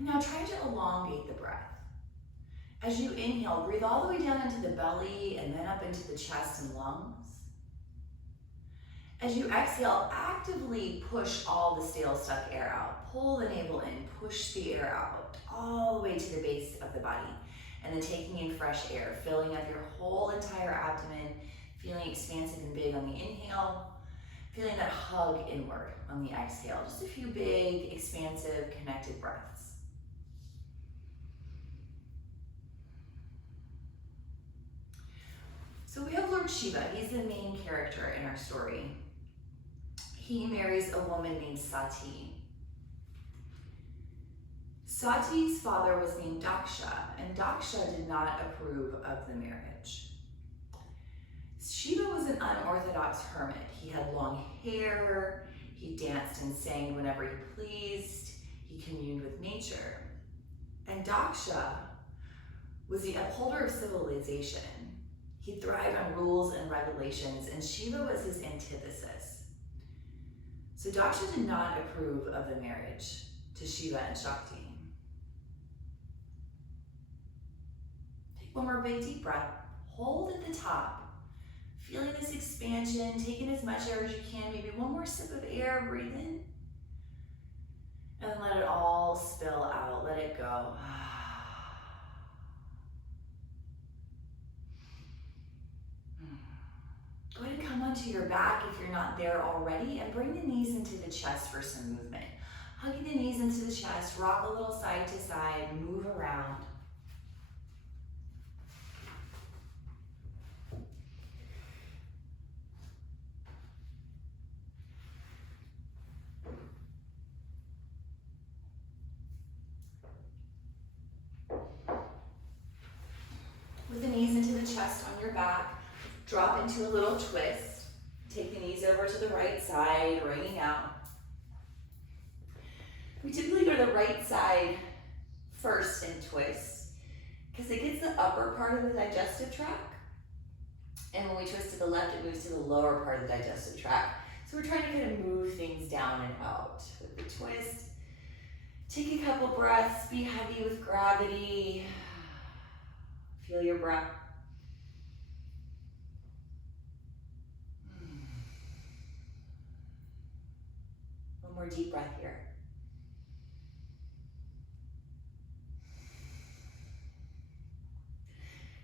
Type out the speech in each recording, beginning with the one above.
Now try to elongate the breath. As you inhale, breathe all the way down into the belly and then up into the chest and lungs. As you exhale, actively push all the stale, stuck air out. Pull the navel in, push the air out, all the way to the base of the body. And then taking in fresh air, filling up your whole entire abdomen, feeling expansive and big on the inhale, feeling that hug inward on the exhale. Just a few big, expansive, connected breaths. So we have Lord Shiva. He's the main character in our story. He marries a woman named Sati. Sati's father was named Daksha, and Daksha did not approve of the marriage. Shiva was an unorthodox hermit. He had long hair, he danced and sang whenever he pleased, he communed with nature. And Daksha was the upholder of civilization. He thrived on rules and regulations, and Shiva was his antithesis. So Daksha did not approve of the marriage to Shiva and Shakti. Take one more big deep breath. Hold at the top. Feeling this expansion, taking as much air as you can. Maybe one more sip of air, breathe in. And then let it all spill out, let it go. Go ahead and come onto your back if you're not there already, and bring the knees into the chest for some movement. Hugging the knees into the chest, rock a little side to side, move around. With the knees into the chest on your back, drop into a little twist. Take the knees over to the right side, raining out. We typically go to the right side first and twist, because it gets the upper part of the digestive tract. And when we twist to the left, it moves to the lower part of the digestive tract. So we're trying to kind of move things down and out with the twist. Take a couple breaths, be heavy with gravity. Feel your breath. One more deep breath here.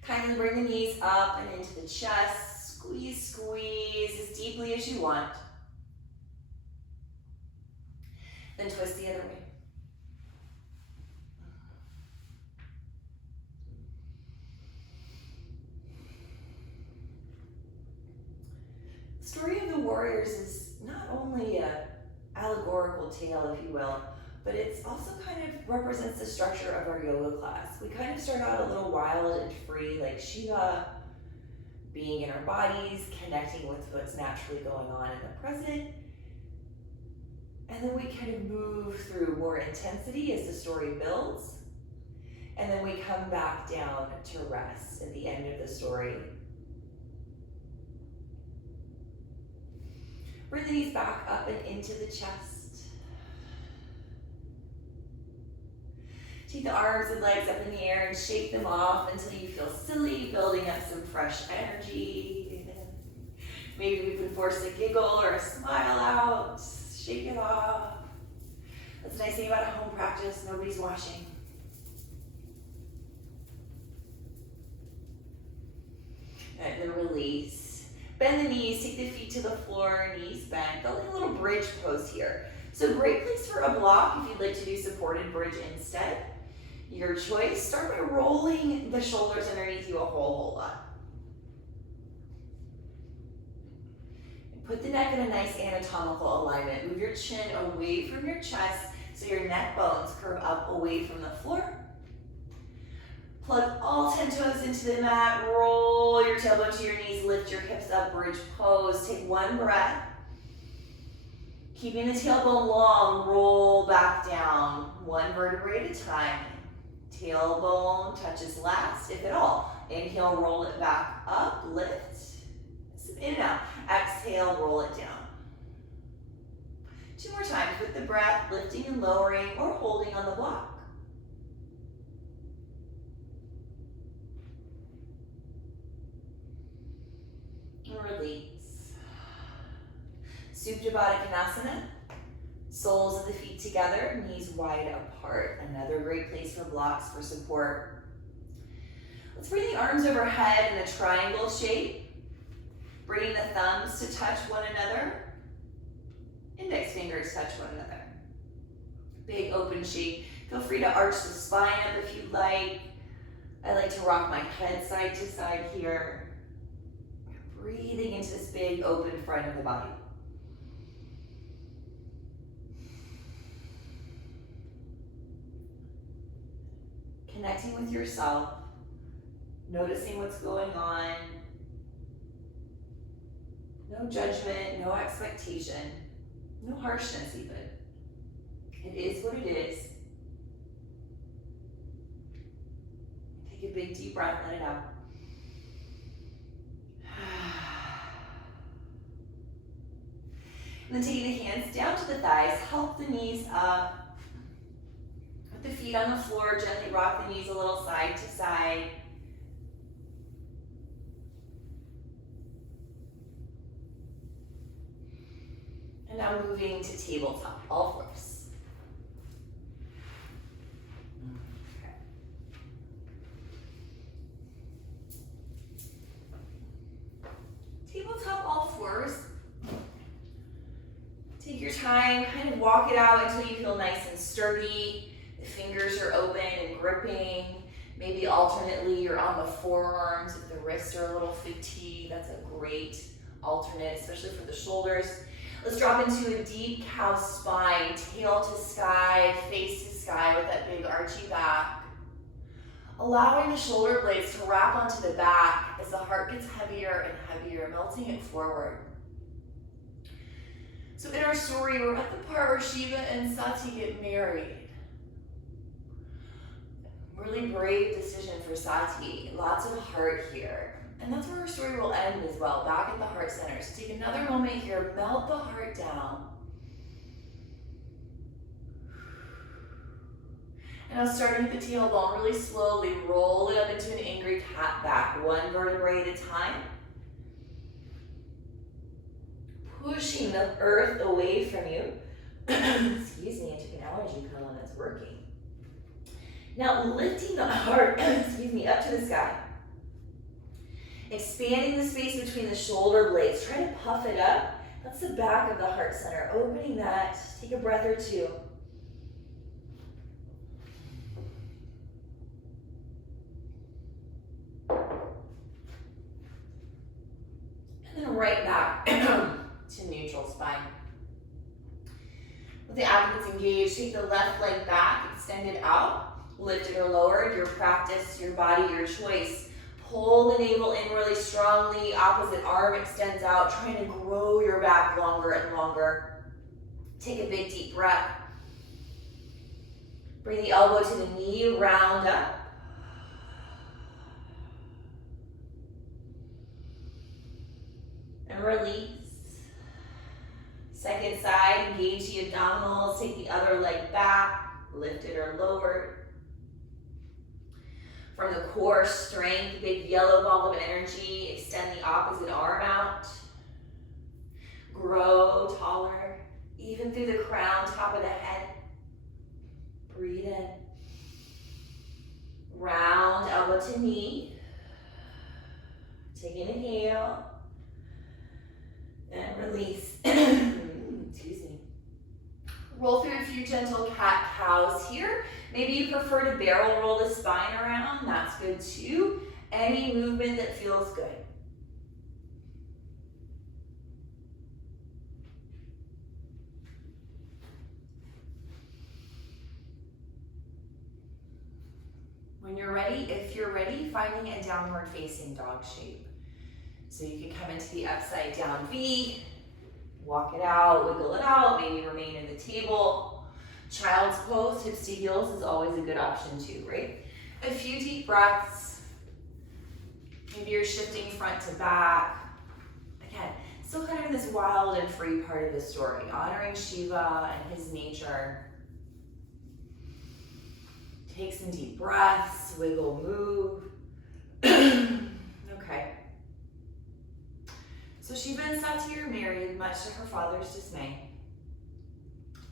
Kindly bring the knees up and into the chest. Squeeze, squeeze as deeply as you want. Then twist the other way. The story of the warriors is not only an allegorical tale, if you will, but it's also kind of represents the structure of our yoga class. We kind of start out a little wild and free, like Shiva, being in our bodies, connecting with what's naturally going on in the present. And then we kind of move through more intensity as the story builds. And then we come back down to rest at the end of the story. Bring the knees back up and into the chest. Take the arms and legs up in the air and shake them off until you feel silly, building up some fresh energy. Maybe we can force a giggle or a smile out. Shake it off. That's the nice thing about a home practice. Nobody's watching. And then release. Bend the knees, take the feet to the floor, knees bent. Building a little bridge pose here. So great place for a block if you'd like to do supported bridge instead. Your choice. Start by rolling the shoulders underneath you a whole lot. Put the neck in a nice anatomical alignment. Move your chin away from your chest so your neck bones curve up away from the floor. Plug all 10 toes into the mat. Roll your tailbone to your knees. Lift your hips up, bridge pose. Take one breath. Keeping the tailbone long, roll back down. One vertebrae at a time. Tailbone touches last, if at all. Inhale, roll it back up, lift. In and out. Exhale, roll it down. 2 more times with the breath, lifting and lowering or holding on the block. And release. Supta Baddha Konasana. Soles of the feet together, knees wide apart. Another great place for blocks for support. Let's bring the arms overhead in a triangle shape. Bringing the thumbs to touch one another. Index fingers touch one another. Big open shape. Feel free to arch the spine up if you'd like. I like to rock my head side to side here. Breathing into this big open front of the body. Connecting with yourself, noticing what's going on. No judgment, no expectation, no harshness even. It is what it is. Take a big deep breath, let it out. And then taking the hands down to the thighs, help the knees up. Put the feet on the floor, gently rock the knees a little side to side. And now moving to tabletop, all fours. Okay. Tabletop, all fours. Take your time, kind of walk it out until you feel nice and sturdy. The fingers are open and gripping. Maybe alternately you're on the forearms if the wrists are a little fatigued. That's a great alternate, especially for the shoulders. Let's drop into a deep cow spine, tail to sky, face to sky with that big archy back. Allowing the shoulder blades to wrap onto the back as the heart gets heavier and heavier, melting it forward. So in our story, we're at the part where Shiva and Sati get married. Really brave decision for Sati, lots of heart here. And that's where our story will end as well, back at the heart center. So take another moment here, melt the heart down. And now starting at the tailbone, really slowly roll it up into an angry cat back, one vertebrae at a time. Pushing the earth away from you. Excuse me, I took an allergy pill and it's working. Now lifting the heart, excuse me, up to the sky. Expanding the space between the shoulder blades. Try to puff it up. That's the back of the heart center. Opening that. Take a breath or two. And then right back to neutral spine. With the abdomens engaged, take the left leg back, extend it out, lift it or lower, your practice, your body, your choice. Pull the navel in really strongly, opposite arm extends out, trying to grow your back longer and longer. Take a big deep breath. Bring the elbow to the knee, round up. And release. Second side, engage the abdominals, take the other leg back, lift it or lower. From the core strength, big yellow ball of energy, extend the opposite arm out. Grow taller, even through the crown, top of the head. Breathe in. Round elbow to knee. Take an inhale. And release. Excuse me. Roll through a few gentle cat-cows here. Maybe you prefer to barrel roll the spine around. That's good too. Any movement that feels good. When you're ready, if you're ready, finding a downward facing dog shape. So you can come into the upside down V, walk it out, wiggle it out, maybe remain in the table. Child's pose, hips to heels is always a good option too, right? A few deep breaths. Maybe you're shifting front to back. Again, still kind of in this wild and free part of the story, honoring Shiva and his nature. Take some deep breaths, wiggle, move. Okay. Shiva and Sati are married, much to her father's dismay.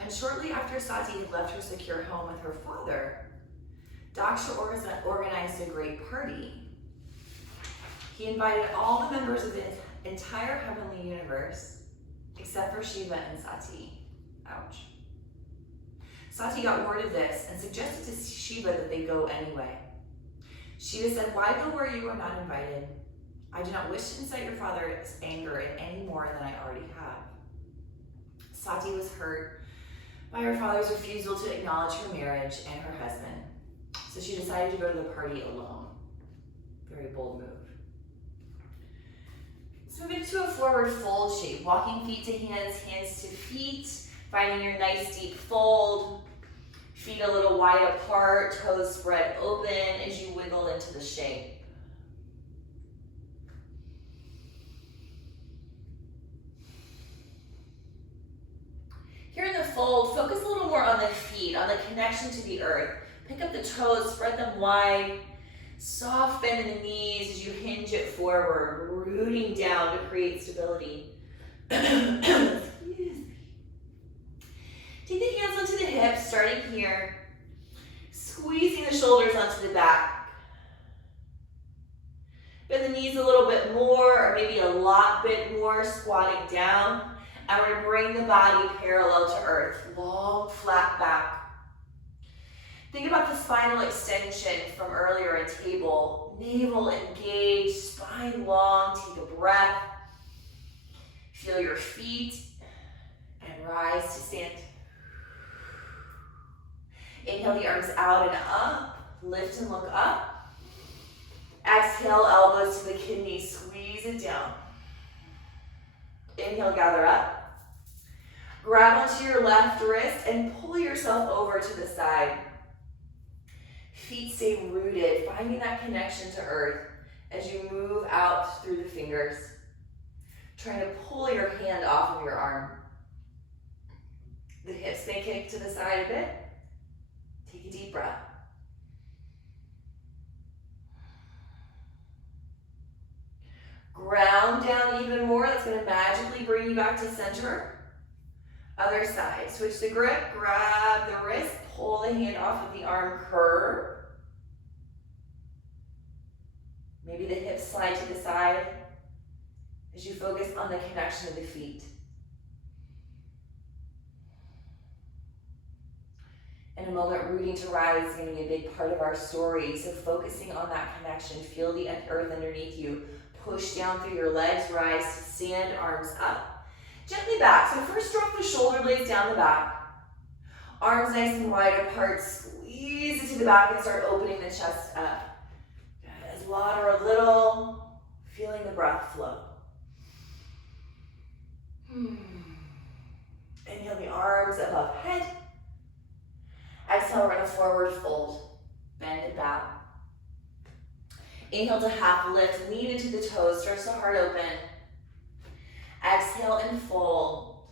And shortly after Sati had left her secure home with her father, Daksha organized a great party. He invited all the members of the entire heavenly universe, except for Shiva and Sati. Ouch. Sati got word of this and suggested to Shiva that they go anyway. Shiva said, "Why go where you are not invited? I do not wish to incite your father's anger any more than I already have." Sati was hurt by her father's refusal to acknowledge her marriage and her husband, so she decided to go to the party alone. Very bold move. Let's move into a forward fold shape, walking feet to hands, hands to feet, finding your nice deep fold. Feet a little wide apart, toes spread open as you wiggle into the shape. Here in the fold, focus a little more on the feet, on the connection to the earth. Pick up the toes, spread them wide. Soft bend in the knees as you hinge it forward, rooting down to create stability. Excuse me. Take the hands onto the hips, starting here. Squeezing the shoulders onto the back. Bend the knees a little bit more, or maybe a lot bit more, squatting down. And we're going to bring the body parallel to earth, long, flat back. Think about the spinal extension from earlier in table. Navel engaged, spine long, take a breath. Feel your feet and rise to stand. Inhale the arms out and up, lift and look up. Exhale, elbows to the kidneys, squeeze it down. Inhale, gather up. Grab onto your left wrist and pull yourself over to the side. Feet stay rooted, finding that connection to earth as you move out through the fingers. Trying to pull your hand off of your arm. The hips may kick to the side a bit. Take a deep breath. Ground down even more. That's going to magically bring you back to center. Other side. Switch the grip. Grab the wrist. Pull the hand off of the arm. Curve. Maybe the hips slide to the side as you focus on the connection of the feet. In a moment, rooting to rise is going to be a big part of our story. So focusing on that connection, feel the earth underneath you. Push down through your legs, rise to stand, arms up. Gently back. So first drop the shoulder blades down the back. Arms nice and wide apart. Squeeze it to the back and start opening the chest up. As water a little, feeling the breath flow. Inhale the arms above head. Exhale, we're in a forward fold. Bend and bow. Inhale to half lift, lean into the toes, stretch the heart open. Exhale and fold.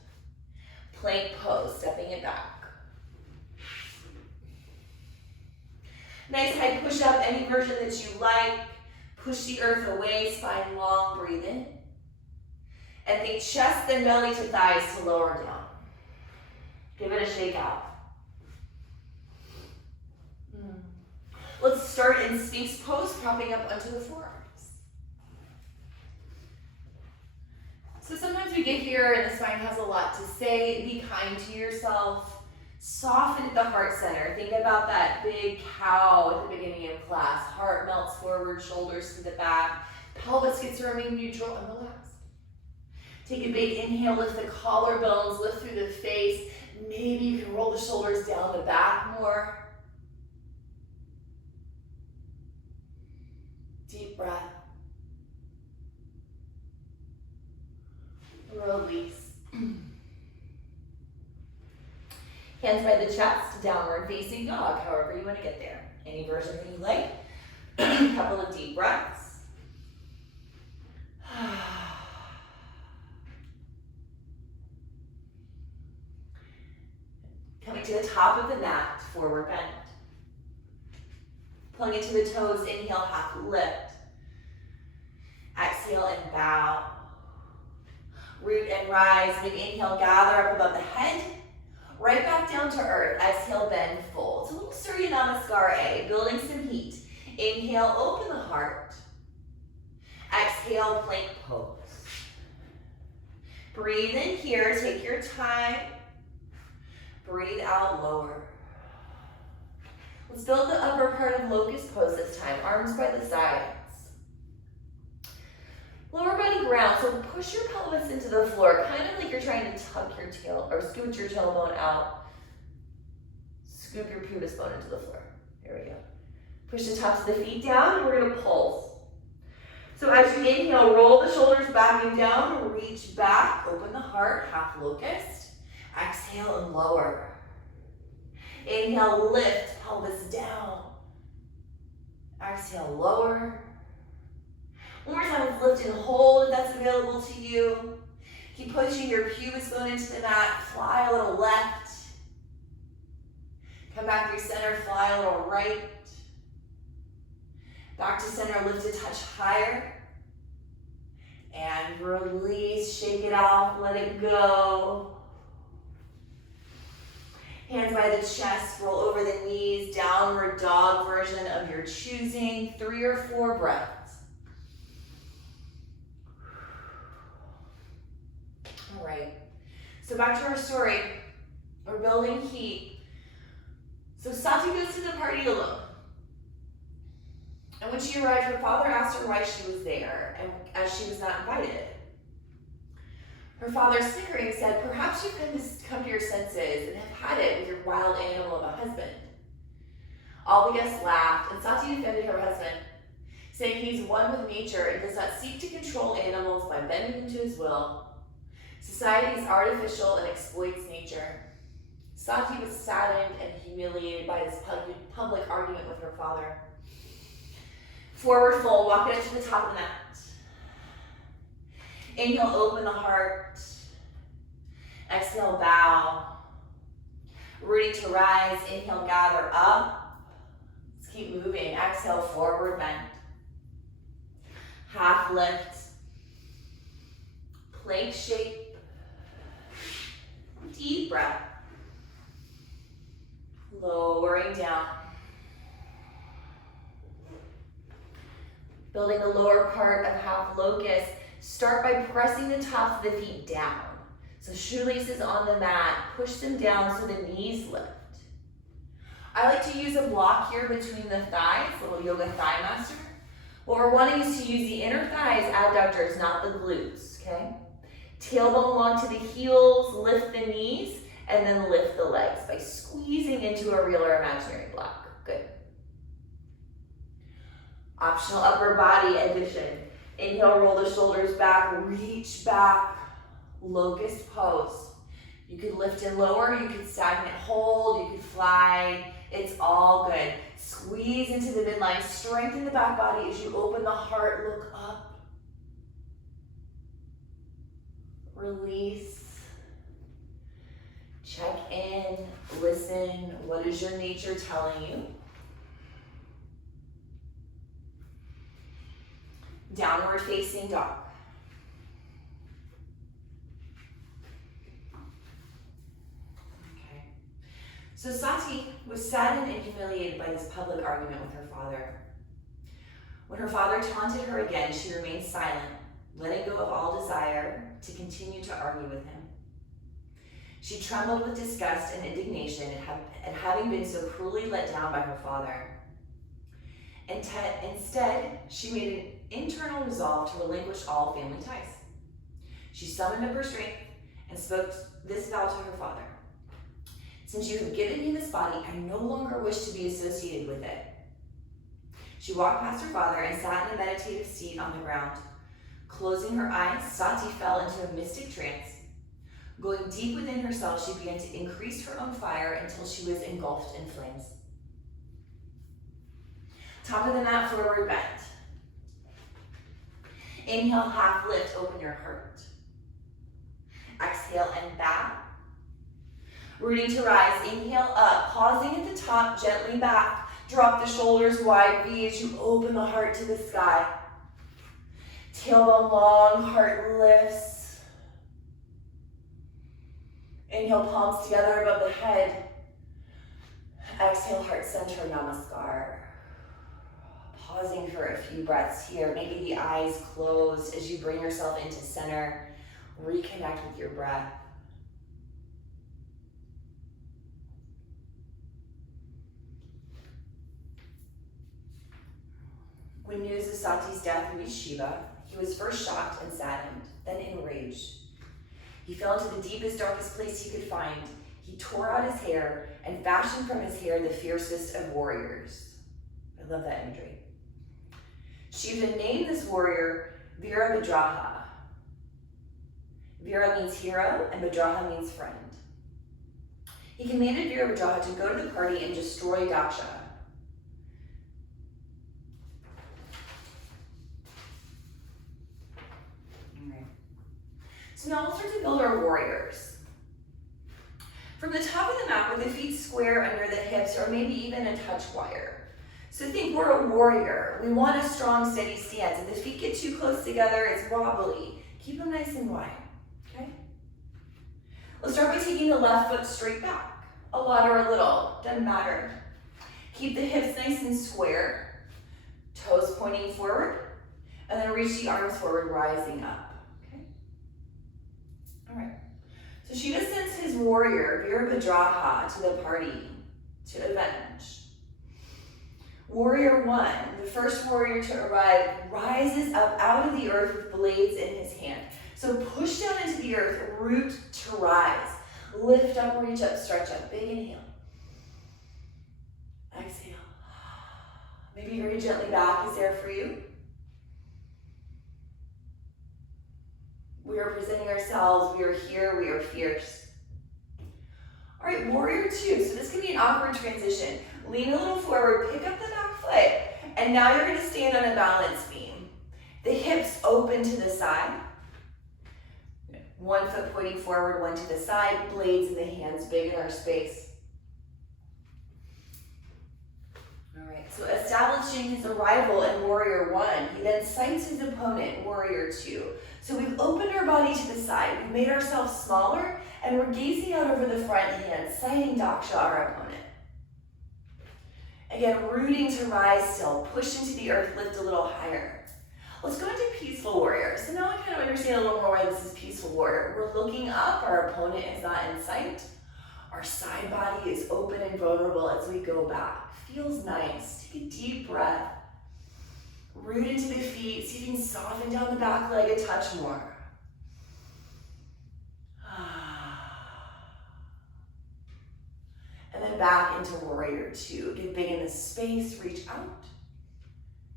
Plank pose, stepping it back. Nice high push up, any version that you like. Push the earth away, spine long, breathe in. And think chest then belly to thighs to lower down. Give it a shake out. Let's start in Sphinx pose, propping up onto the forearms. So sometimes we get here and the spine has a lot to say. Be kind to yourself. Soften at the heart center. Think about that big cow at the beginning of class. Heart melts forward, shoulders to the back. Pelvis gets to remain neutral and relaxed. Take a big inhale, lift the collarbones, lift through the face. Maybe you can roll the shoulders down the back more. Deep breath. Release. Hands by the chest, downward facing dog, however you want to get there. Any version that you like. A couple of deep breaths. Coming to the top of the mat, forward bend. Plug into the toes, inhale, half lift. Exhale and bow. Root and rise. Big inhale, gather up above the head. Right back down to earth. Exhale, bend, fold. It's a little Surya Namaskar, building some heat. Inhale, open the heart. Exhale, plank pose. Breathe in here, take your time. Breathe out, lower. Let's build the upper part of locust pose this time, arms by the sides. Lower body ground, so push your pelvis into the floor, kind of like you're trying to tuck your tail, or scoot your tailbone out. Scoop your pubis bone into the floor. Here we go. Push the tops of the feet down, and we're gonna pulse. So as you inhale, roll the shoulders back and down, reach back, open the heart, half locust. Exhale and lower. Inhale, lift, pelvis down. Exhale, lower. One more time, let's lift and hold if that's available to you. Keep pushing your pubis bone into the mat, fly a little left. Come back through center, fly a little right. Back to center, lift a touch higher. And release, shake it off, let it go. Hands by the chest, roll over the knees, downward dog version of your choosing, 3 or 4 breaths. All right, so back to our story. We're building heat. So Sati goes to the party alone. And when she arrived, her father asked her why she was there, and as she was not invited. Her father, snickering, said, "Perhaps you've come to your senses and have had it with your wild animal of a husband." All the guests laughed, and Sati defended her husband, saying he's one with nature and does not seek to control animals by bending them to his will. Society is artificial and exploits nature. Sati was saddened and humiliated by this public argument with her father. Forward fold, walk it up to the top of the mat. Inhale, open the heart. Exhale, bow. Rooting to rise, inhale, gather up. Let's keep moving. Exhale, forward bend. Half lift. Plank shape. Deep breath. Lowering down. Building the lower part of half locust, start by pressing the tops of the feet down. So shoelaces on the mat, push them down so the knees lift. I like to use a block here between the thighs, little yoga thigh master. What we're wanting is to use the inner thighs, adductors, not the glutes, okay? Tailbone long to the heels, lift the knees, and then lift the legs by squeezing into a real or imaginary block. Good. Optional upper body addition. Inhale, roll the shoulders back, reach back, locust pose. You could lift and lower, you could stagnant hold, you could fly. It's all good. Squeeze into the midline, strengthen the back body as you open the heart, look up. Release. Check in, listen. What is your nature telling you? Downward facing dog. Okay. So Sati was saddened and humiliated by this public argument with her father. When her father taunted her again, she remained silent, letting go of all desire to continue to argue with him. She trembled with disgust and indignation at having been so cruelly let down by her father. Instead, she made an internal resolve to relinquish all family ties. She summoned up her strength and spoke this vow to her father. "Since you have given me this body, I no longer wish to be associated with it." She walked past her father and sat in a meditative seat on the ground. Closing her eyes, Sati fell into a mystic trance. Going deep within herself, she began to increase her own fire until she was engulfed in flames. Top of the mat, forward bend. Inhale, half lift, open your heart. Exhale and bow. Rooting to rise, inhale up, pausing at the top, gently back. Drop the shoulders wide V as you open the heart to the sky. Tailbone long, heart lifts. Inhale, palms together above the head. Exhale, heart center, namaskar. Pausing for a few breaths here. Maybe the eyes closed as you bring yourself into center. Reconnect with your breath. When news of Sati's death reached Shiva, he was first shocked and saddened, then enraged. He fell into the deepest, darkest place he could find. He tore out his hair and fashioned from his hair the fiercest of warriors. I love that imagery. Shiva named this warrior Virabhadraha. Vira means hero and Bhadraha means friend. He commanded Virabhadraha to go to the party and destroy Daksha. So now we'll start to build our warriors. From the top of the mat with the feet square under the hips or maybe even a touch wider. So think we're a warrior. We want a strong, steady stance. If the feet get too close together, it's wobbly. Keep them nice and wide, okay? Let's start by taking the left foot straight back. A lot or a little, doesn't matter. Keep the hips nice and square. Toes pointing forward. And then reach the arms forward, rising up. All right, so Shiva sends his warrior, Virabhadraha, to the party to avenge. Warrior 1, the first warrior to arrive, rises up out of the earth with blades in his hand. So push down into the earth, root to rise. Lift up, reach up, stretch up. Big inhale. Exhale. Maybe very gently back is there for you. We are presenting ourselves, we are here, we are fierce. All right, warrior 2. So this can be an awkward transition. Lean a little forward, pick up the back foot, and now you're gonna stand on a balance beam. The hips open to the side. One foot pointing forward, one to the side, blades in the hands, big in our space. All right, so establishing his arrival in warrior 1, he then sights his opponent, warrior 2. So we've opened our body to the side, we've made ourselves smaller, and we're gazing out over the front hand, sighting Daksha, our opponent. Again, rooting to rise still, push into the earth, lift a little higher. Let's go into peaceful warrior. So now I kind of understand a little more why this is peaceful warrior. We're looking up, our opponent is not in sight. Our side body is open and vulnerable as we go back. Feels nice, take a deep breath. Root into the feet, see if you can soften down the back leg a touch more. And then back into warrior 2. Get big in the space, reach out.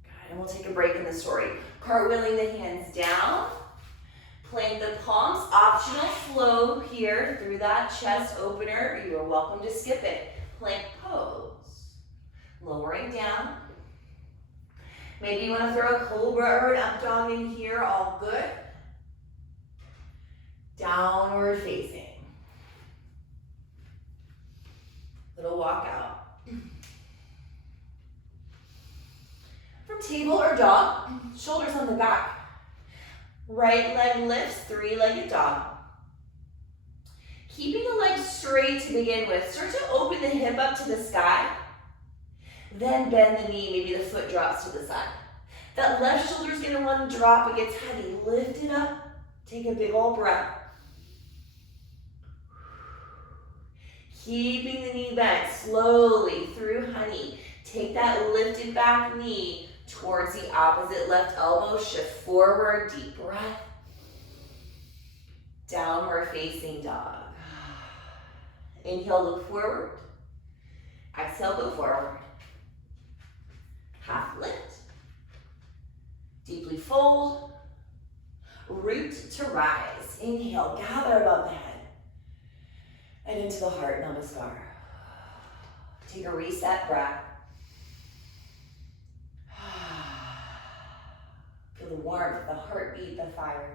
Good, and we'll take a break in the story. Cartwheeling the hands down. Plank the palms, optional flow here through that chest opener. You are welcome to skip it. Plank pose. Lowering down. Maybe you want to throw a cobra or an up dog in here, all good. Downward facing. Little walk out. From table or dog, shoulders on the back. Right leg lifts, three-legged dog. Keeping the legs straight to begin with. Start to open the hip up to the sky. Then bend the knee, maybe the foot drops to the side. That left shoulder's gonna want to drop, it gets heavy. Lift it up, take a big old breath. Keeping the knee bent slowly through honey. Take that lifted back knee towards the opposite left elbow, shift forward, deep breath. Downward facing dog. Inhale, look forward. Exhale, go forward. Half lift. Deeply fold. Root to rise. Inhale, gather above the head. And into the heart, namaskar. Take a reset breath. Feel the warmth, the heartbeat, the fire.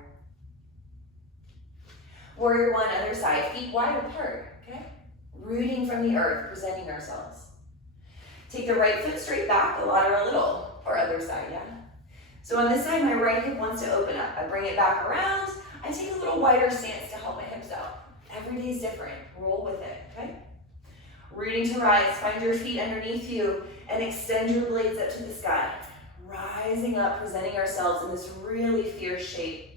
Warrior 1, other side, feet wide apart, okay? Rooting from the earth, presenting ourselves. Take the right foot straight back, a lot or a little, or other side, yeah? So on this side, my right hip wants to open up. I bring it back around. I take a little wider stance to help my hips out. Every day is different. Roll with it, okay? Rooting to rise. Find your feet underneath you and extend your blades up to the sky. Rising up, presenting ourselves in this really fierce shape.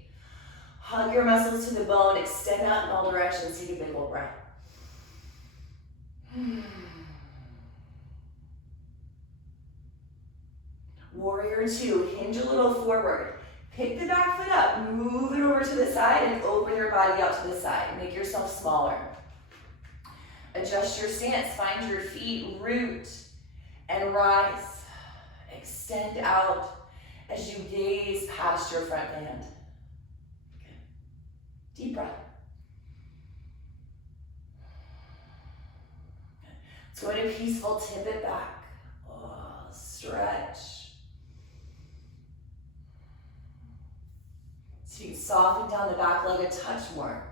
Hug your muscles to the bone. Extend out in all directions. Take a big old breath. Warrior two. Hinge a little forward. Pick the back foot up. Move it over to the side and open your body out to the side. Make yourself smaller. Adjust your stance. Find your feet. Root and rise. Extend out as you gaze past your front hand. Good. Deep breath. Good. Let's go into peaceful, tip it back. Oh, stretch. So you can soften down the back leg a touch more.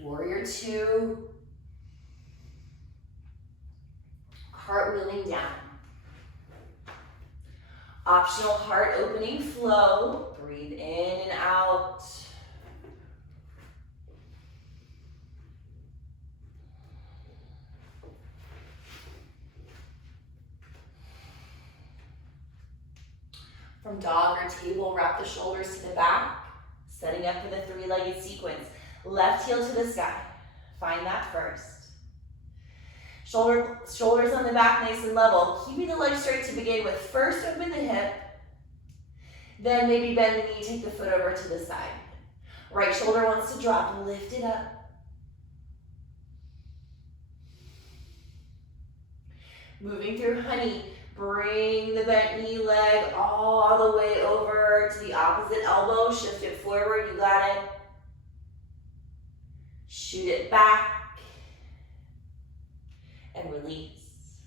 Warrior two. Cartwheeling down. Optional heart opening flow. Breathe in and out. From dog or table, wrap the shoulders to the back, setting up for the three-legged sequence. Left heel to the sky. Find that first. Shoulders on the back, nice and level. Keeping the legs straight to begin with. First, open the hip. Then maybe bend the knee, take the foot over to the side. Right shoulder wants to drop, lift it up. Moving through honey, bring the bent knee leg all the way over to the opposite elbow. Shift it forward, you got it. Shoot it back. And release.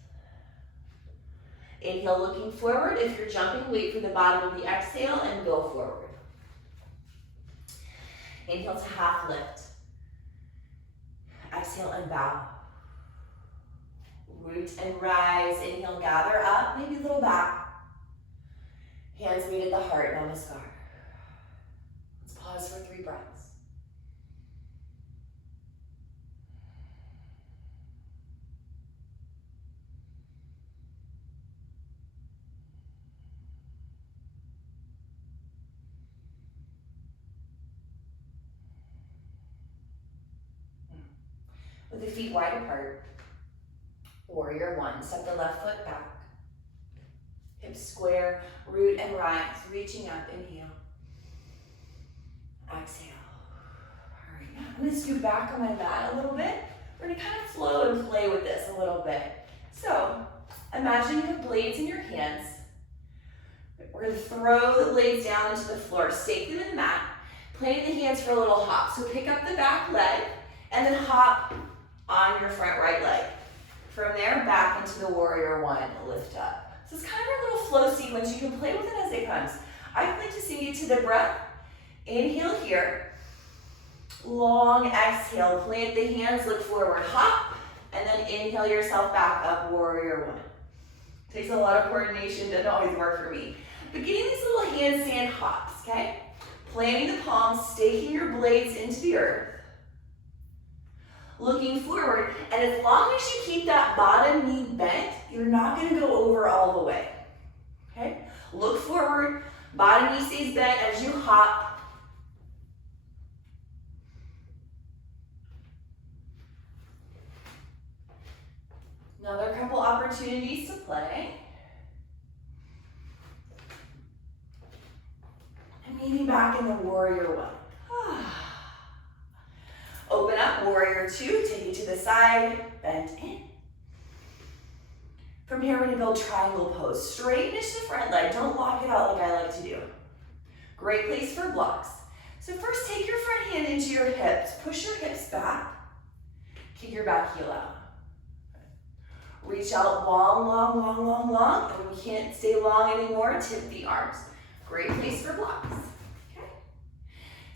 Inhale, looking forward. If you're jumping, wait for the bottom of the exhale and go forward. Inhale to half lift. Exhale and bow. Root and rise. Inhale, gather up, maybe a little back. Hands meet at the heart, namaskar. Let's pause for 3 breaths. With the feet wide apart, warrior one. Step the left foot back. Hips square, root and rise, reaching up, inhale. Exhale. All right, now I'm gonna scoot back on my mat a little bit. We're gonna kind of flow and play with this a little bit. So, imagine you have blades in your hands. We're gonna throw the blades down into the floor, stake them in the mat, planting the hands for a little hop. So pick up the back leg and then hop on your front right leg. From there, back into the warrior one, lift up. So it's kind of a little flow sequence. You can play with it as it comes. I like to sing you to the breath. Inhale here. Long exhale. Plant the hands, look forward, hop, and then inhale yourself back up, warrior one. Takes a lot of coordination, doesn't always work for me. But getting these little handstand hops, okay? Planting the palms, staking your blades into the earth. Looking forward, and as long as you keep that bottom knee bent, you're not gonna go over all the way, okay? Look forward, bottom knee stays bent as you hop. Another couple opportunities to play. And maybe back in the warrior one. Open up, warrior two, take it to the side, bend in. From here, we're gonna build triangle pose. Straightness the front leg, don't lock it out like I like to do. Great place for blocks. So first, take your front hand into your hips, push your hips back, kick your back heel out. Reach out long, long, long, long, long, and when we can't stay long anymore, tip the arms. Great place for blocks.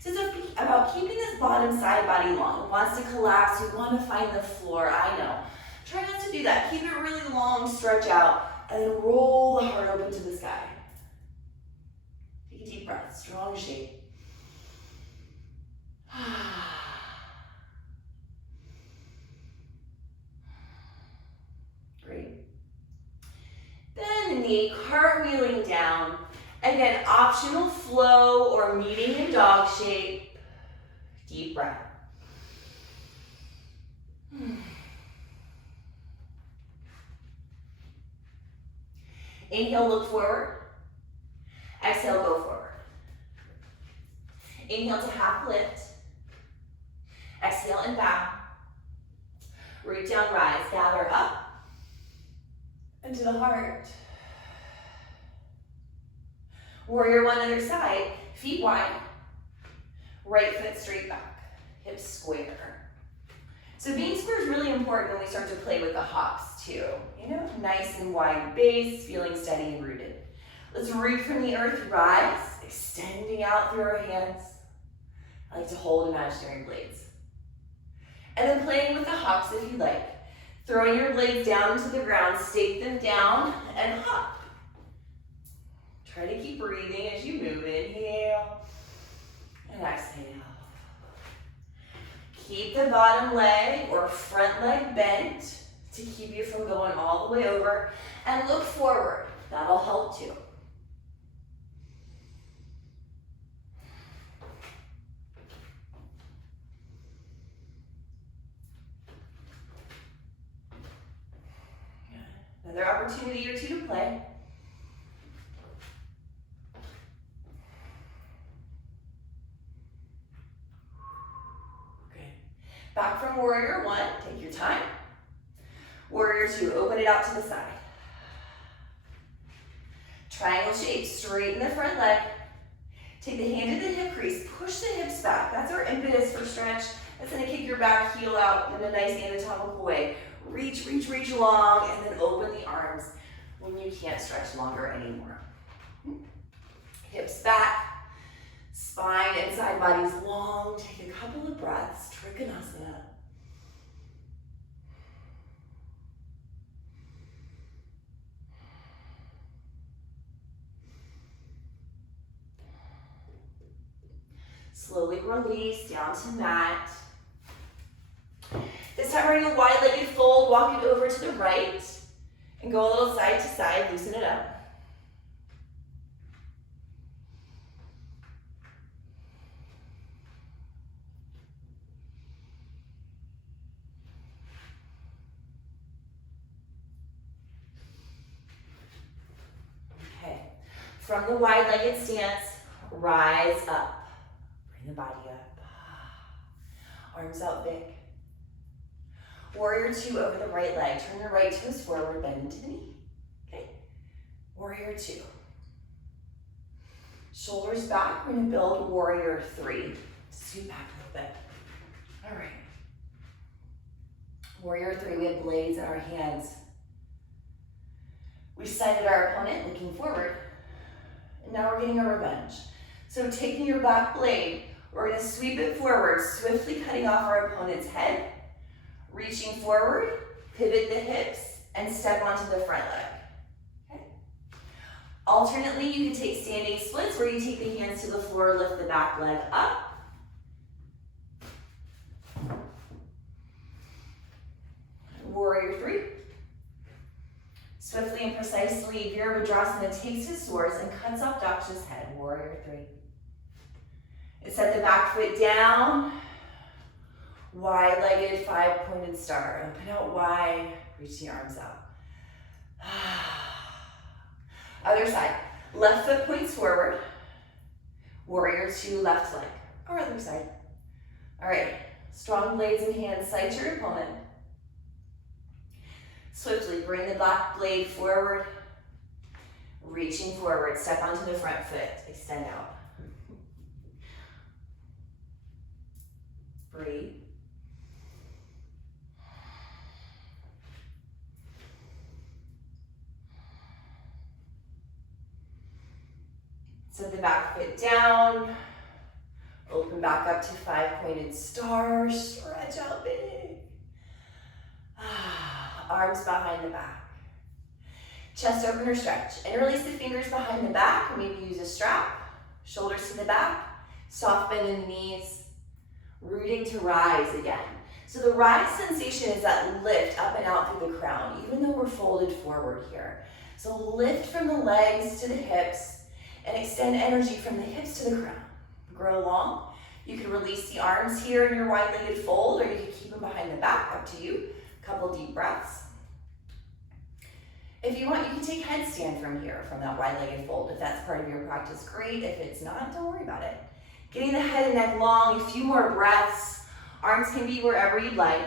So it's about keeping this bottom side body long. It wants to collapse, you want to find the floor, I know. Try not to do that. Keep it really long, stretch out, and then roll the heart open to the sky. Take a deep breath, strong shape. Great. Then the knee, cartwheeling down. Again, optional flow or meeting in dog shape. Deep breath. Inhale, look forward. Exhale, go forward. Inhale to half lift. Exhale and bow. Root down, rise, gather up. And to the heart. Warrior one, other side. Feet wide. Right foot straight back. Hips square. So being square is really important when we start to play with the hops too. You know, nice and wide base, feeling steady and rooted. Let's root from the earth, rise, extending out through our hands. I like to hold imaginary blades. And then playing with the hops if you like. Throwing your blades down into the ground, stake them down and hop. Try to keep breathing as you move. Inhale and exhale. Keep the bottom leg or front leg bent to keep you from going all the way over. And look forward. That'll help too. Another opportunity or two to play. Good. Back from warrior one, take your time. Warrior two, open it out to the side. Triangle shape, straighten the front leg. Take the hand to the hip crease, push the hips back. That's our impetus for stretch. That's gonna kick your back heel out in a nice anatomical way. Reach, reach, reach long, and then open the arms when you can't stretch longer anymore. Hips back, spine and side bodies long. Take a couple of breaths, Trikonasana. Slowly release down to mat. This time we're going to wide-legged fold, walk it over to the right, and go a little side to side, loosen it up. Okay, from the wide-legged stance, rise up. Bring the body up. Arms out big. Warrior two over the right leg. Turn the right toes forward, bend into the knee. Okay. Warrior two. Shoulders back. We're going to build warrior three. Scoot back a little bit. All right. Warrior three. We have blades in our hands. We sighted our opponent, looking forward. And now we're getting a revenge. So taking your back blade, we're going to sweep it forward, swiftly cutting off our opponent's head. Reaching forward, pivot the hips, and step onto the front leg. Okay. Alternately, you can take standing splits where you take the hands to the floor, lift the back leg up. Warrior three. Swiftly and precisely, Virabhadrasana takes his swords and cuts off Daksha's head. Warrior three. And set the back foot down. Wide-legged, five-pointed star. Open out wide, reach the arms out. Other side. Left foot points forward. Warrior two, left leg. Or other side. All right. Strong blades in hand, sight your opponent. Swiftly bring the back blade forward. Reaching forward, step onto the front foot, extend out. Breathe. Set the back foot down. Open back up to five-pointed star. Stretch out big. Arms behind the back. Chest opener stretch. Interlace the fingers behind the back, or maybe use a strap. Shoulders to the back. Soft bend in the knees. Rooting to rise again. So the rise sensation is that lift up and out through the crown, even though we're folded forward here. So lift from the legs to the hips and extend energy from the hips to the crown. Grow long. You can release the arms here in your wide-legged fold, or you can keep them behind the back, up to you. Couple deep breaths. If you want, you can take headstand from here, from that wide-legged fold. If that's part of your practice, great. If it's not, don't worry about it. Getting the head and neck long, a few more breaths. Arms can be wherever you'd like.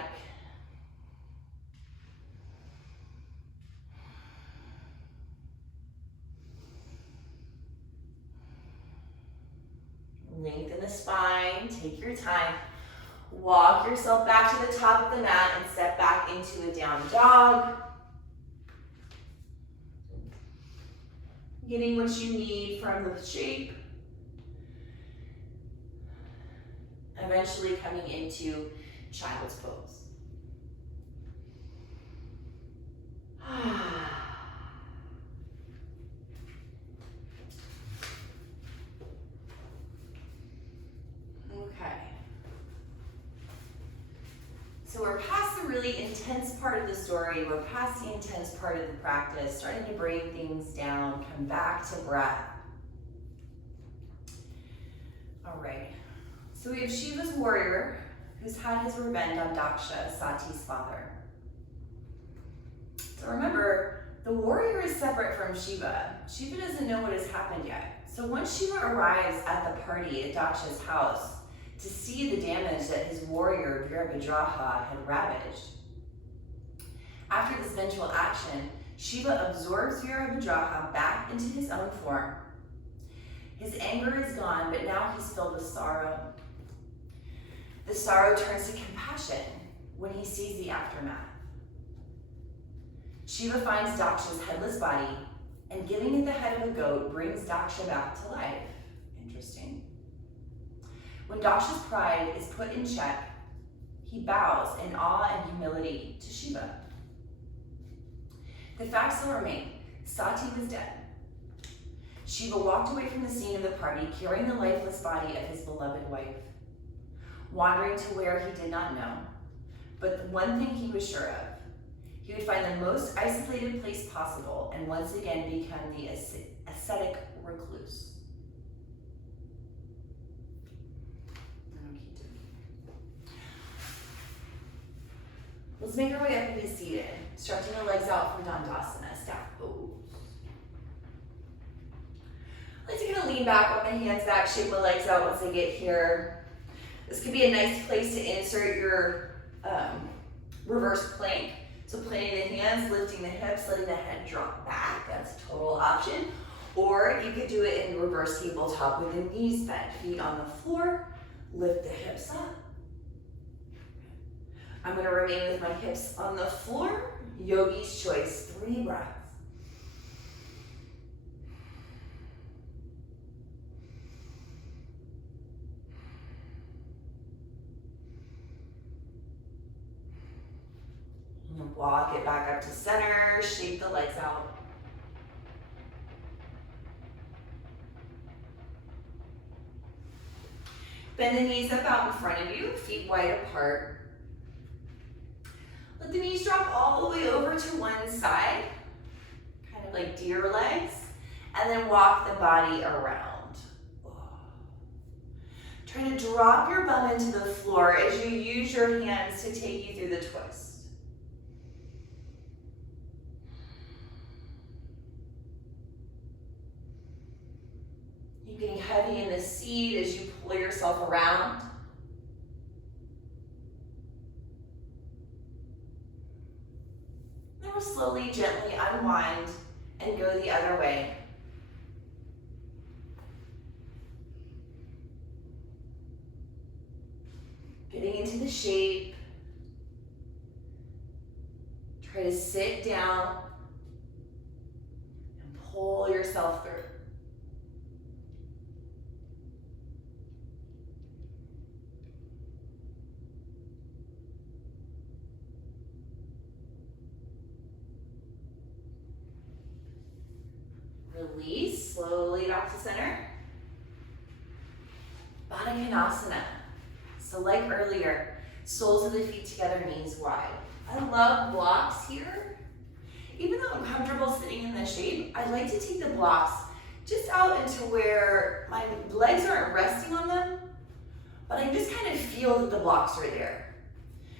Lengthen the spine, take your time. Walk yourself back to the top of the mat and step back into a down dog. Getting what you need from the shape. Eventually coming into child's pose. Okay. So we're past the really intense part of the story. We're past the intense part of the practice, starting to bring things down, come back to breath. All right. So we have Shiva's warrior, who's had his revenge on Daksha, Sati's father. So remember, the warrior is separate from Shiva. Shiva doesn't know what has happened yet. So once Shiva arrives at the party at Daksha's house to see the damage that his warrior Virabhadraha had ravaged, after this vengeful action, Shiva absorbs Virabhadraha back into his own form. His anger is gone, but now he's filled with sorrow. The sorrow turns to compassion when he sees the aftermath. Shiva finds Daksha's headless body, and giving it the head of a goat brings Daksha back to life. Interesting. When Daksha's pride is put in check, he bows in awe and humility to Shiva. The facts still remain. Sati was dead. Shiva walked away from the scene of the party, carrying the lifeless body of his beloved wife, wandering to where he did not know. But one thing he was sure of, he would find the most isolated place possible and once again become the ascetic recluse. Let's make our way up into seated, stretching the legs out from Dandasana, staff pose. I like to kind of lean back with my hands back, shake my legs out once I get here. This could be a nice place to insert your reverse plank. So planting the hands, lifting the hips, letting the head drop back. That's a total option. Or you could do it in reverse tabletop with the knees bent, feet on the floor, lift the hips up. I'm going to remain with my hips on the floor. Yogi's choice, 3 breaths. And walk it back up to center, shake the legs out. Bend the knees up out in front of you, feet wide apart. Let the knees drop all the way over to one side, kind of like deer legs, and then walk the body around. Try to drop your bum into the floor as you use your hands to take you through the twist. You're getting heavy in the seat as you pull yourself around. Then we'll slowly, gently unwind and go the other way. Getting into the shape. Try to sit down and pull yourself through. Release, slowly back to center. Baddha Konasana. So like earlier, soles of the feet together, knees wide. I love blocks here. Even though I'm comfortable sitting in this shape, I like to take the blocks just out into where my legs aren't resting on them, but I just kind of feel that the blocks are there.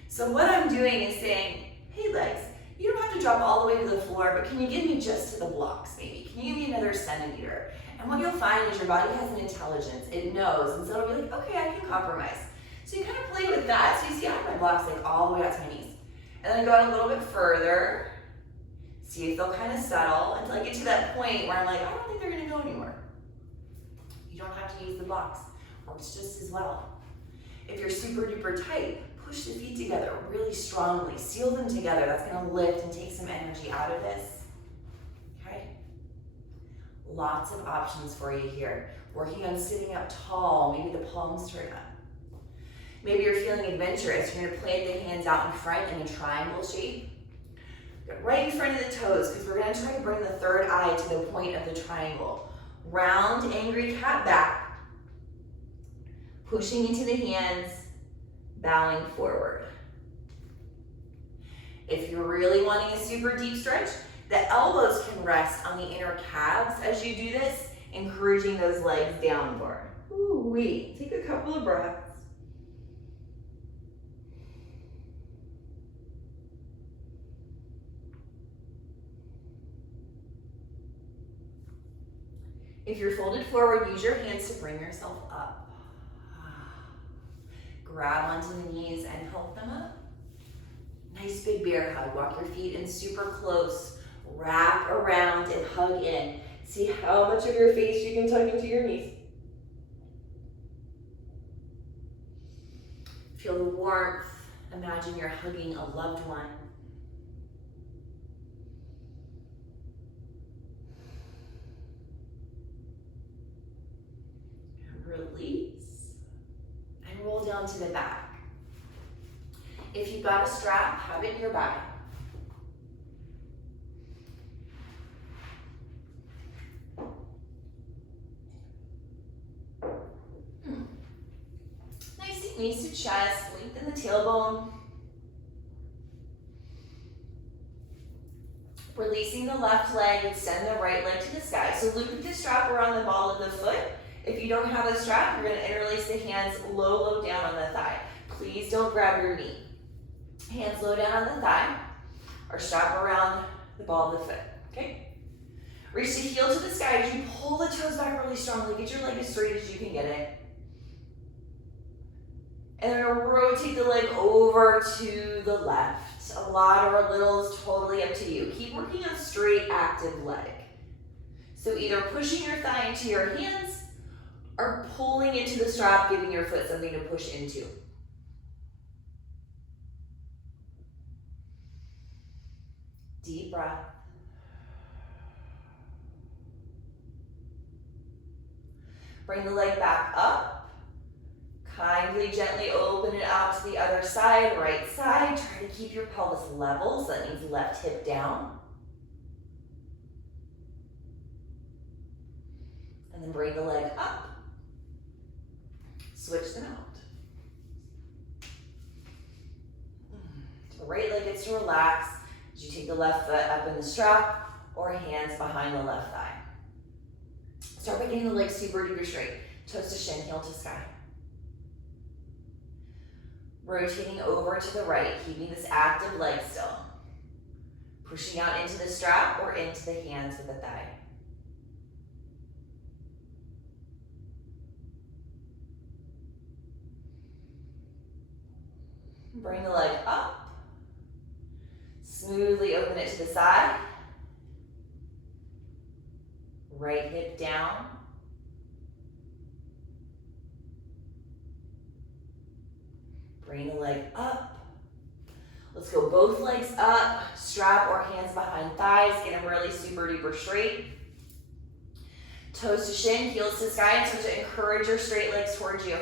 So what I'm doing is saying, hey legs, you don't have to drop all the way to the floor, but can you give me just to the blocks maybe? Can you give me another centimeter? And what you'll find is your body has an intelligence. It knows, and so it'll be like, okay, I can compromise. So you kind of play with that. So you see I have my blocks like all the way out to my knees. And then go out a little bit further. See if they'll kind of settle until I get to that point where I'm like, I don't think they're gonna go anywhere. You don't have to use the blocks. Works just as well. If you're super duper tight, push the feet together really strongly. Seal them together. That's gonna lift and take some energy out of this. Okay? Lots of options for you here. Working on sitting up tall, maybe the palms turn up. Maybe you're feeling adventurous. You're gonna plant the hands out in front in a triangle shape. Right in front of the toes, because we're gonna try to bring the third eye to the point of the triangle. Round, angry cat back. Pushing into the hands, bowing forward. If you're really wanting a super deep stretch, the elbows can rest on the inner calves as you do this, encouraging those legs down more. Ooh-wee. Take a couple of breaths. If you're folded forward, use your hands to bring yourself up. Grab onto the knees and help them up. Nice big bear hug. Walk your feet in super close. Wrap around and hug in. See how much of your face you can tuck into your knees. Feel the warmth. Imagine you're hugging a loved one. Release and roll down to the back. If you've got a strap, have it nearby. Nice knees to chest, lengthen the tailbone. Releasing the left leg, extend the right leg to the sky. So loop the strap around the ball of the foot. If you don't have a strap, you're gonna interlace the hands low down on the thigh. Please don't grab your knee. Hands low down on the thigh, or strap around the ball of the foot, okay? Reach the heel to the sky as you pull the toes back really strongly. Get your leg as straight as you can get it. And then rotate the leg over to the left. A lot or a little is totally up to you. Keep working on straight, active leg. So either pushing your thigh into your hands, or pulling into the strap, giving your foot something to push into. Deep breath. Bring the leg back up. Kindly, gently open it out to the other side, right side. Try to keep your pelvis level, so that means left hip down. And then bring the leg up. Switch them out. So the right leg gets to relax as you take the left foot up in the strap or hands behind the left thigh. Start by getting the legs super duper straight. Toes to shin, heel to sky. Rotating over to the right, keeping this active leg still. Pushing out into the strap or into the hands with the thigh. Bring the leg up. Smoothly open it to the side. Right hip down. Bring the leg up. Let's go both legs up. Strap or hands behind thighs. Get them really super duper straight. Toes to shin, heels to sky. And start to encourage your straight legs towards you.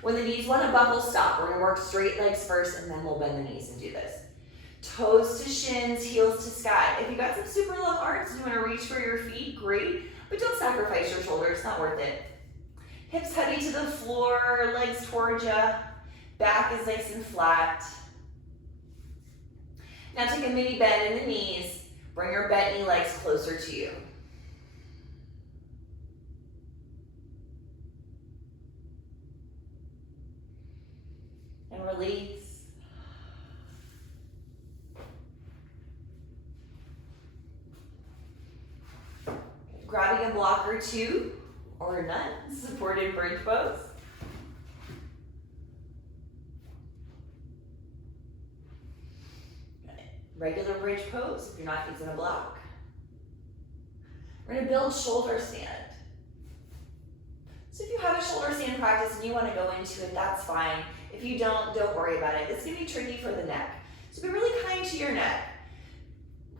When the knees want to buckle, stop. We're going to work straight legs first, and then we'll bend the knees and do this. Toes to shins, heels to sky. If you got some super long arms and you want to reach for your feet, great. But don't sacrifice your shoulders. It's not worth it. Hips heavy to the floor, legs towards you. Back is nice and flat. Now take a mini bend in the knees. Bring your bent knee legs closer to you. And release. Grabbing a block or two, or none, supported bridge pose. Regular bridge pose if you're not using a block. We're going to build shoulder stand. So if you have a shoulder stand practice and you want to go into it, that's fine. If you don't worry about it. It's going to be tricky for the neck. So be really kind to your neck.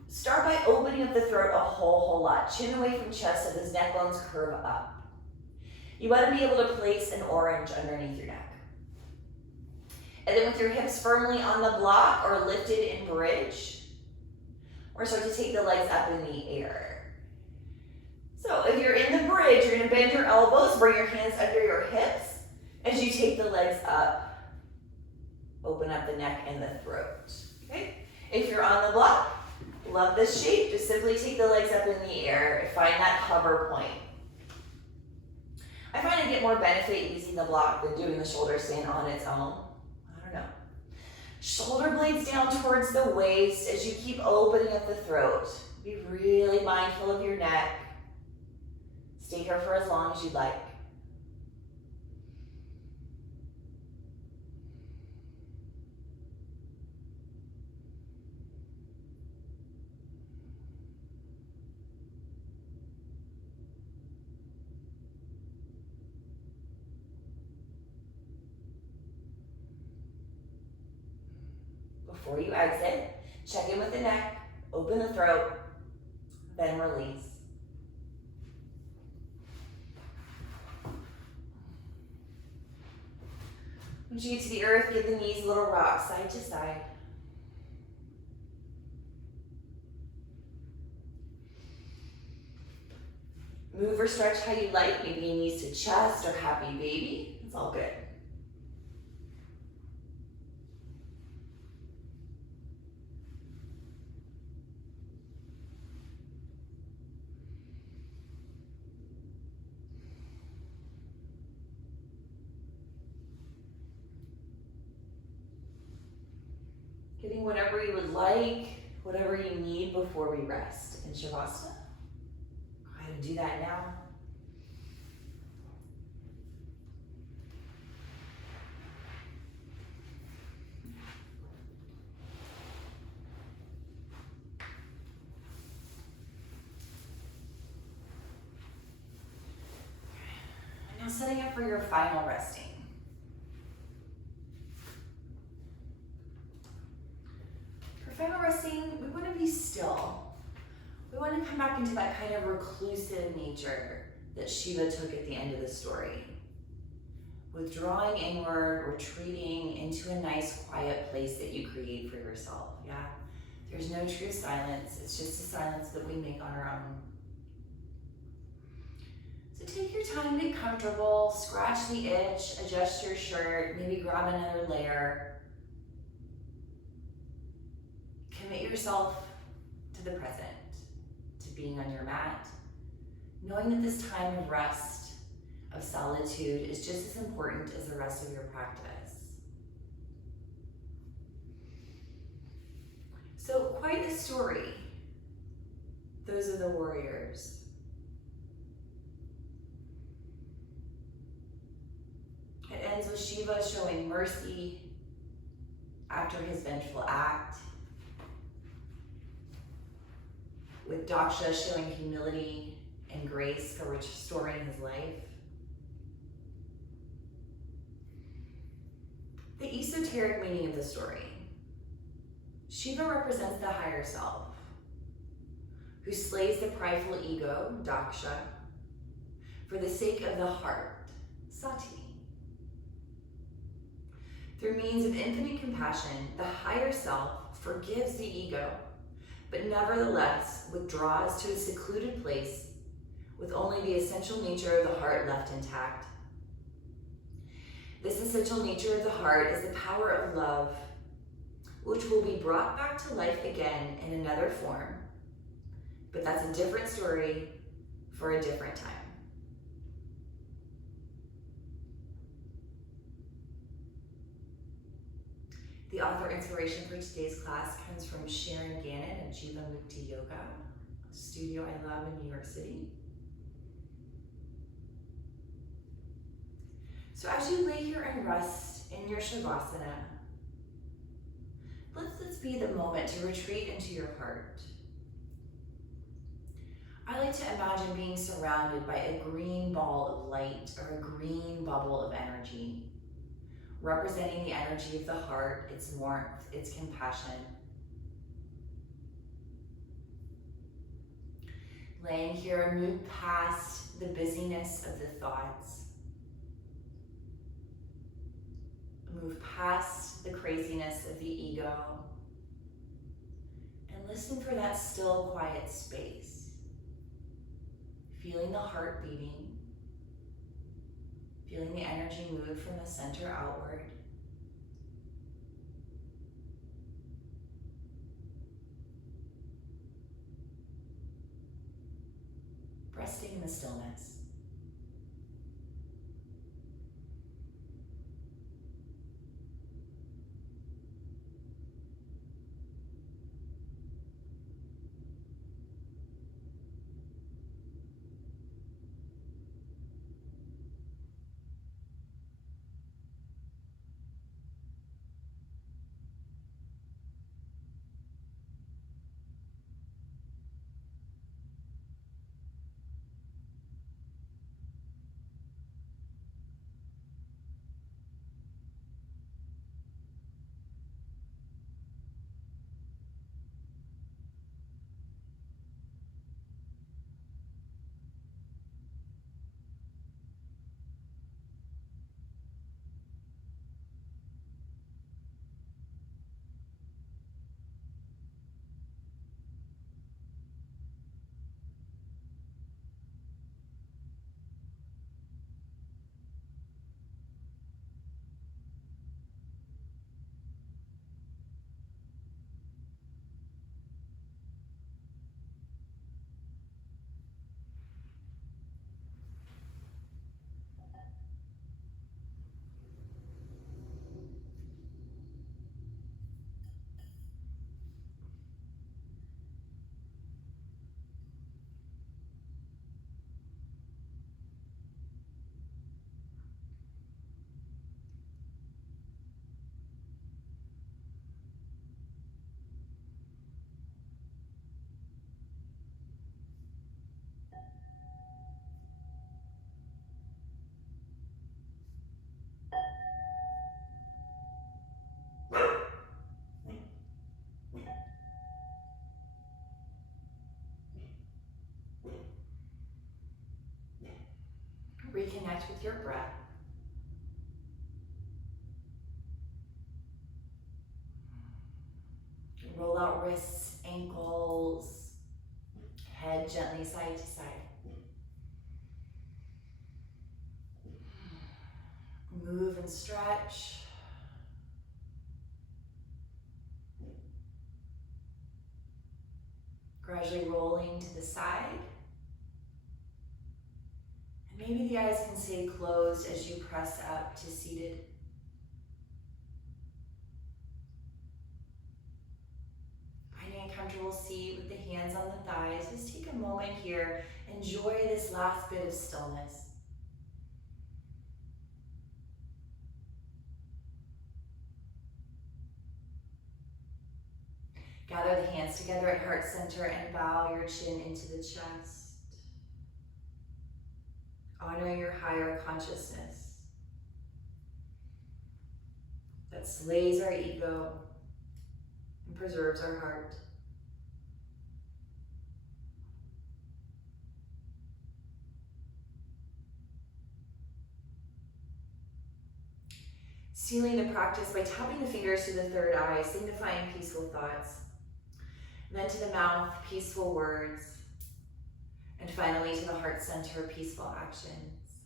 Start by opening up the throat a whole lot. Chin away from chest so those neck bones curve up. You want to be able to place an orange underneath your neck. And then with your hips firmly on the block or lifted in bridge, we're going to start to take the legs up in the air. So if you're in the bridge, you're going to bend your elbows, bring your hands under your hips as you take the legs up, open up the neck and the throat. Okay? If you're on the block, love this shape, just simply take the legs up in the air and find that hover point. I find I get more benefit using the block than doing the shoulder stand on its own. I don't know. Shoulder blades down towards the waist as you keep opening up the throat. Be really mindful of your neck. Stay here for as long as you'd like. Before you exit, check in with the neck, open the throat, then release. Once you get to the earth, give the knees a little rock side to side. Move or stretch how you like, maybe knees to chest or happy baby. It's all good. Getting whatever you would like, whatever you need before we rest in Shavasana. Go ahead and do that now. And now setting up for your final resting. Final resting, we want to be still. We want to come back into that kind of reclusive nature that Shiva took at the end of the story. Withdrawing inward, retreating into a nice quiet place that you create for yourself, yeah? There's no true silence, it's just a silence that we make on our own. So take your time, get comfortable, scratch the itch, adjust your shirt, maybe grab another layer. Commit yourself to the present, to being on your mat, knowing that this time of rest, of solitude, is just as important as the rest of your practice. So, quite a story. Those are the warriors. It ends with Shiva showing mercy after his vengeful act, with Daksha showing humility and grace for restoring his life. The esoteric meaning of the story. Shiva represents the higher self, who slays the prideful ego, Daksha, for the sake of the heart, Sati. Through means of infinite compassion, the higher self forgives the ego, but nevertheless withdraws to a secluded place with only the essential nature of the heart left intact. This essential nature of the heart is the power of love, which will be brought back to life again in another form. But that's a different story for a different time. The author inspiration for today's class comes from Sharon Gannon of Jiva Mukti Yoga, a studio I love in New York City. So as you lay here and rest in your Shavasana, let this be the moment to retreat into your heart. I like to imagine being surrounded by a green ball of light or a green bubble of energy, representing the energy of the heart, its warmth, its compassion. Laying here, move past the busyness of the thoughts. Move past the craziness of the ego. And listen for that still, quiet space. Feeling the heart beating. Feeling the energy move from the center outward. Resting in the stillness. Reconnect with your breath. Roll out wrists, ankles, head gently side to side. Move and stretch. Gradually rolling to the side. And maybe the eyes can stay closed as you press up to seated. Finding a comfortable seat with the hands on the thighs. Just take a moment here. Enjoy this last bit of stillness. Gather the hands together at heart center and bow your chin into the chest. Honor your higher consciousness that slays our ego and preserves our heart. Sealing the practice by tapping the fingers to the third eye, signifying peaceful thoughts. Then to the mouth, peaceful words. And finally to the heart center, peaceful actions.